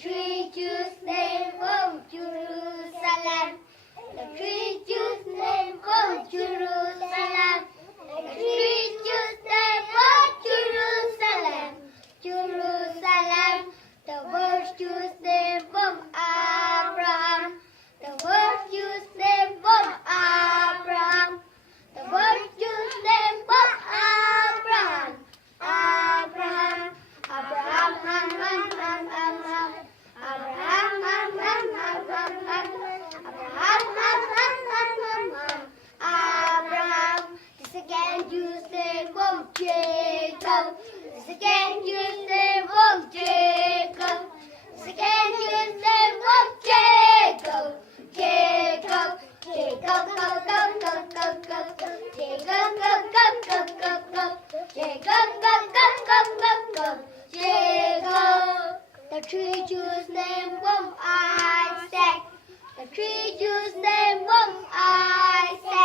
three Jews came from Jerusalem. The three Jews came from Jerusalem. The three Jews came from Jerusalem. Jerusalem. The first Jews came from Abraham. The first Jews came from Abraham. The first Jews came from Abraham. Abraham. Abraham. Abraham. The second Jews came from Jacob. The second Jews came from Jacob. The second Jews came from Jacob. Jacob. Jacob. Jacob. The three Jews named from Isaac. The three Jews named from Isaac.